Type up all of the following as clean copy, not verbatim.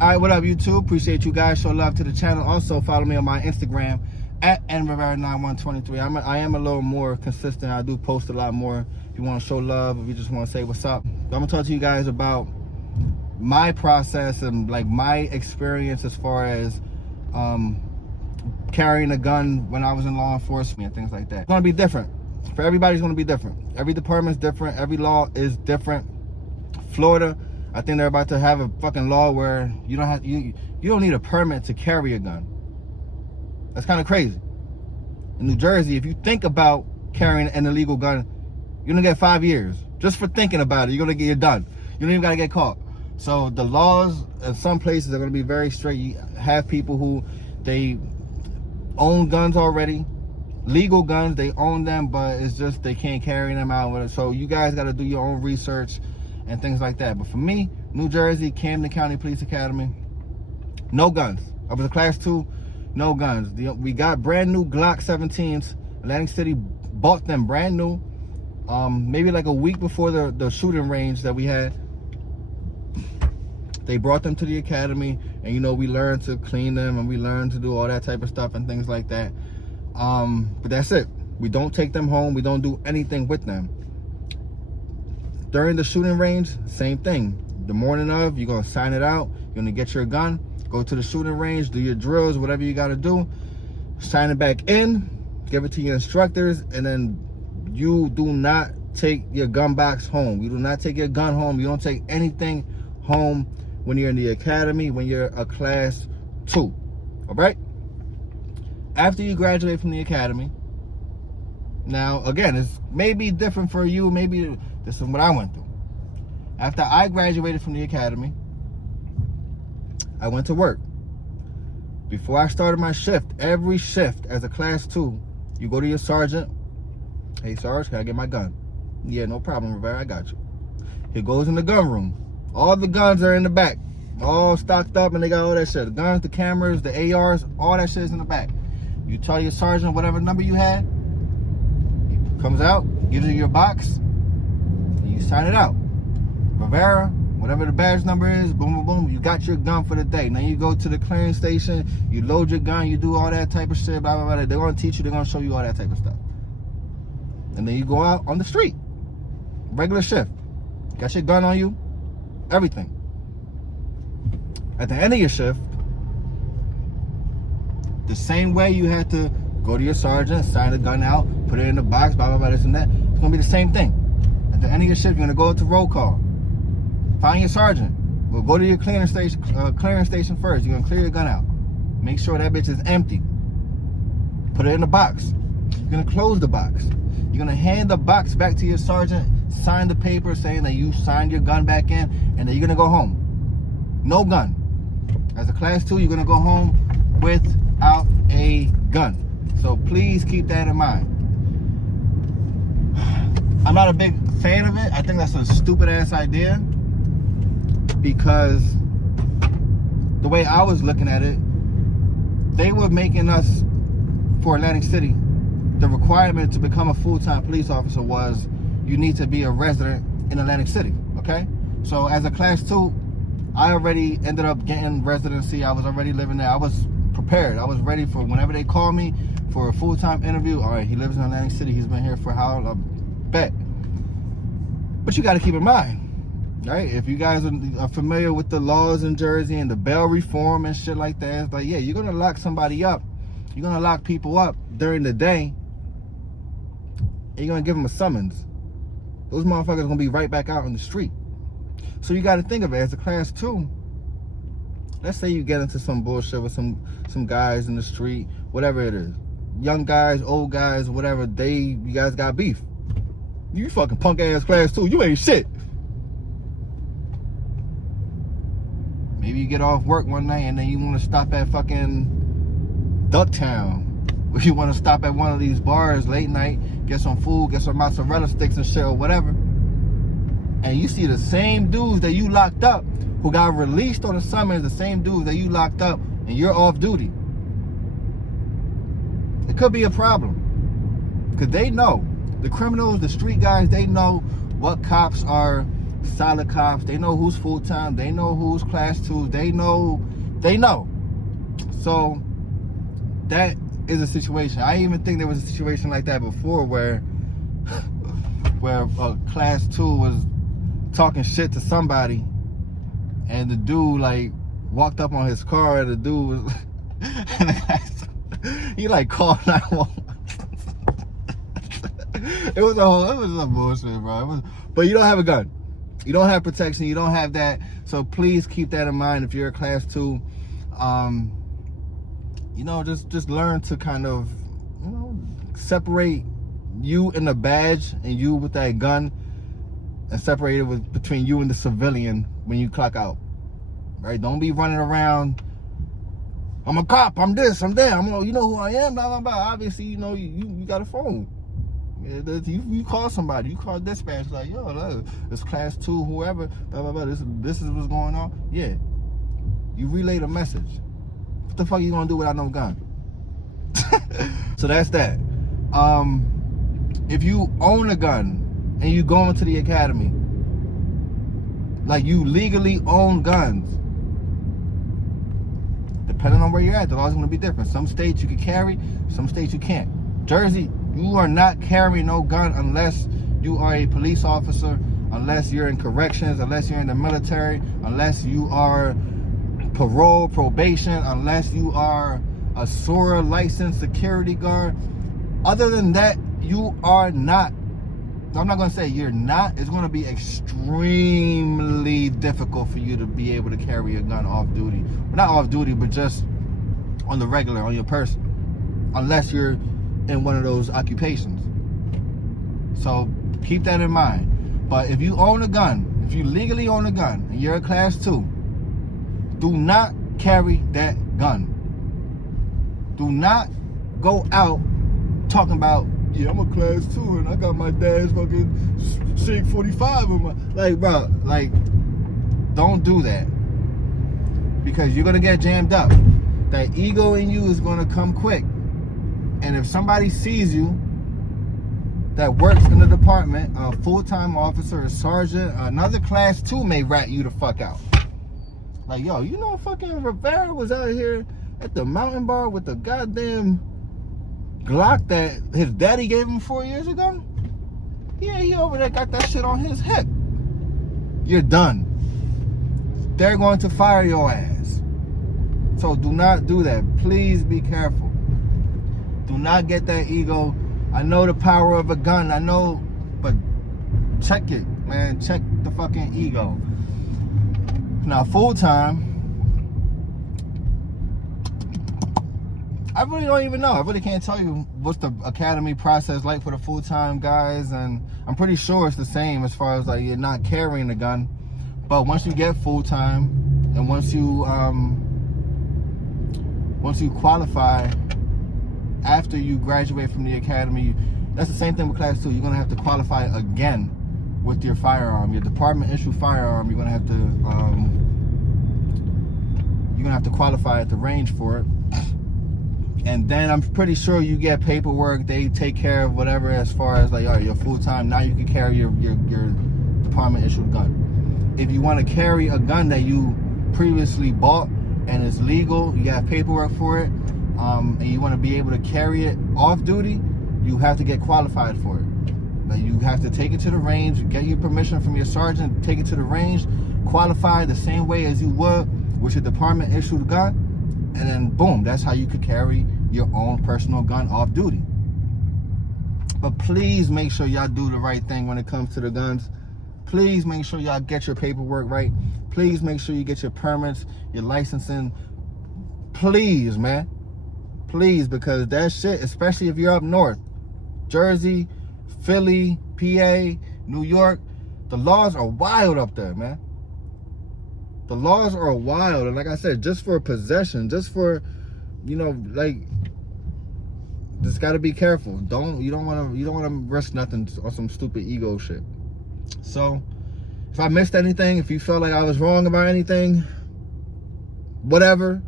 All right, what up, YouTube? Appreciate you guys. Show love to the channel. Also, follow me on my Instagram at nrivera9123. I am a little more consistent. I do post a lot more. If you want to show love, if you just want to say what's up. I'm going to talk to you guys about my process and like my experience as far as carrying a gun when I was in law enforcement and things like that. It's going to be different. For everybody's going to be different. Every department's different. Every law is different. Florida, I think they're about to have a fucking law where you don't need a permit to carry a gun. That's kind of crazy. In New Jersey, if you think about carrying an illegal gun, you're gonna get 5 years just for thinking about it. You're gonna get done. You don't even gotta get caught. So the laws in some places are gonna be very strict. You have people who they own guns already, legal guns. They own them, but it's just they can't carry them out with it. So you guys got to do your own research and things like that. But for me, New Jersey, Camden County Police Academy, no guns. I was a class 2, no guns. We got brand new Glock 17s. Atlantic City bought them brand new, maybe like a week before the shooting range that we had. They brought them to the academy, and you know, we learned to clean them and we learned to do all that type of stuff and things like that. But that's it. We don't take them home. We don't do anything with them. During the shooting range, same thing. The morning of, you're gonna sign it out. You're gonna get your gun, go to the shooting range, do your drills, whatever you gotta do, sign it back in, give it to your instructors, and then you do not take your gun box home. You do not take your gun home. You don't take anything home when you're in the academy, when you're a class 2, all right? After you graduate from the academy, now, again, it's maybe different for you. Maybe this is what I went through. After I graduated from the academy, I went to work. Before I started my shift, every shift as a class 2, you go to your sergeant. Hey, Sarge, can I get my gun? Yeah, no problem, Rivera, I got you. He goes in the gun room. All the guns are in the back, all stocked up, and they got all that shit. The guns, the cameras, the ARs, all that shit is in the back. You tell your sergeant whatever number you had. Comes out, gives you your box, and you sign it out. Rivera, whatever the badge number is, boom, boom, boom, you got your gun for the day. Now you go to the clearing station, you load your gun, you do all that type of shit, blah, blah, blah. They're gonna teach you, they're gonna show you all that type of stuff. And then you go out on the street, regular shift. Got your gun on you, everything. At the end of your shift, the same way you had to go to your sergeant, sign the gun out, put it in the box, blah, blah, blah, this and that. It's gonna be the same thing. At the end of your shift, you're gonna go to roll call. Find your sergeant. We'll go to your clearing station first. You're gonna clear your gun out. Make sure that bitch is empty. Put it in the box. You're gonna close the box. You're gonna hand the box back to your sergeant, sign the paper saying that you signed your gun back in, and then you're gonna go home. No gun. As a class 2, you're gonna go home without a gun. So please keep that in mind. I'm not a big fan of it. I think that's a stupid ass idea, because the way I was looking at it, they were making us, for Atlantic City, the requirement to become a full-time police officer was you need to be a resident in Atlantic City, okay? So as a class 2, I already ended up getting residency. I was already living there. I was prepared. I was ready for whenever they call me for a full-time interview. All right, he lives in Atlantic City. He's been here for how long? Bet. But you got to keep in mind, right? If you guys are familiar with the laws in Jersey and the bail reform and shit like that, it's like, yeah, you're going to lock somebody up. You're going to lock people up during the day, and you're going to give them a summons. Those motherfuckers are going to be right back out on the street. So you got to think of it as a class 2. Let's say you get into some bullshit with some guys in the street, whatever it is. Young guys, old guys, whatever, you guys got beef. You fucking punk ass class 2, you ain't shit. Maybe you get off work one night and then you want to stop at fucking Ducktown. Or you want to stop at one of these bars late night, get some food, get some mozzarella sticks and shit or whatever. And you see the same dudes that you locked up who got released on the summons, the same dudes that you locked up, and you're off duty. It could be a problem. Because they know, the criminals, the street guys, they know what cops are solid cops. They know who's full-time. They know who's class 2. They know. So that is a situation. I even think there was a situation like that before where class 2 was talking shit to somebody, and the dude like walked up on his car, and the dude was and the guy, he like called 911. It was some bullshit, bro. But you don't have a gun. You don't have protection. You don't have that. So please keep that in mind if you're a class 2. You know, just learn to kind of, you know, separate you and the badge and you with that gun, and separate it between you and the civilian when you clock out. Right? Don't be running around. I'm a cop. I'm this. I'm that. You know who I am. Blah blah blah. Obviously, you know you got a phone. You call somebody. You call dispatch like, yo, look, it's class 2, whoever. Blah blah blah. This is what's going on. Yeah. You relay the message. What the fuck are you gonna do without no gun? So that's that. If you own a gun and you go into the academy, like you legally own guns, depending on where you're at, the law's gonna be different. Some states you can carry, some states you can't. Jersey, you are not carrying no gun unless you are a police officer, unless you're in corrections, unless you're in the military, unless you are parole, probation, unless you are a SORA licensed security guard. Other than that, you are not. I'm not going to say you're not. It's going to be extremely difficult for you to be able to carry a gun off duty. Well, not off duty, but just on the regular, on your person. Unless you're in one of those occupations. So keep that in mind. But if you own a gun, if you legally own a gun, and you're a class 2, do not carry that gun. Do not go out talking about, yeah, I'm a class 2 and I got my dad's fucking SIG 45 in my, like, bro, like, don't do that, because you're gonna get jammed up. That ego in you is gonna come quick, and if somebody sees you that works in the department, a full-time officer, a sergeant, another class 2 may rat you the fuck out. Like, yo, you know fucking Rivera was out here at the mountain bar with the goddamn Glock that his daddy gave him 4 years ago? Yeah, he over there got that shit on his hip. You're done. They're going to fire your ass. So do not do that. Please be careful. Do not get that ego. I know the power of a gun. I know, but check it, man. Check the fucking ego. Now, full-time, I really don't even know. I really can't tell you what's the academy process like for the full-time guys, and I'm pretty sure it's the same as far as like you're not carrying a gun. But once you get full-time, and once you qualify after you graduate from the academy, that's the same thing with class 2. You're gonna have to qualify again with your firearm, your department issued firearm. You're gonna have to qualify at the range for it. And then I'm pretty sure you get paperwork. They take care of whatever as far as like, all right, you're full-time. Now you can carry your department issued gun. If you want to carry a gun that you previously bought and it's legal, you have paperwork for it, and you want to be able to carry it off duty, you have to get qualified for it. Like, you have to take it to the range, get your permission from your sergeant, take it to the range, qualify the same way as you would with your department issued gun, and then boom, that's how you could carry your own personal gun off duty. But please make sure y'all do the right thing when it comes to the guns. Please make sure y'all get your paperwork right. Please make sure you get your permits, your licensing. Please, man. Please, because that shit, especially if you're up north, Jersey, Philly, PA, New York, the laws are wild up there, man. The laws are wild. And like I said, just for possession, just for, you know, like, just gotta be careful. You don't wanna risk nothing on some stupid ego shit. So if I missed anything, if you felt like I was wrong about anything, whatever,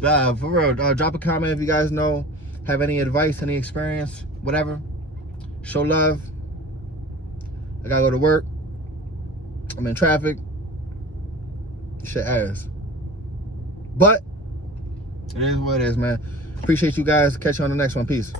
nah, for real, drop a comment if you guys know, have any advice, any experience, whatever. Show love. I gotta go to work. I'm in traffic. Shit ass. But it is what it is, man. Appreciate you guys. Catch you on the next one. Peace.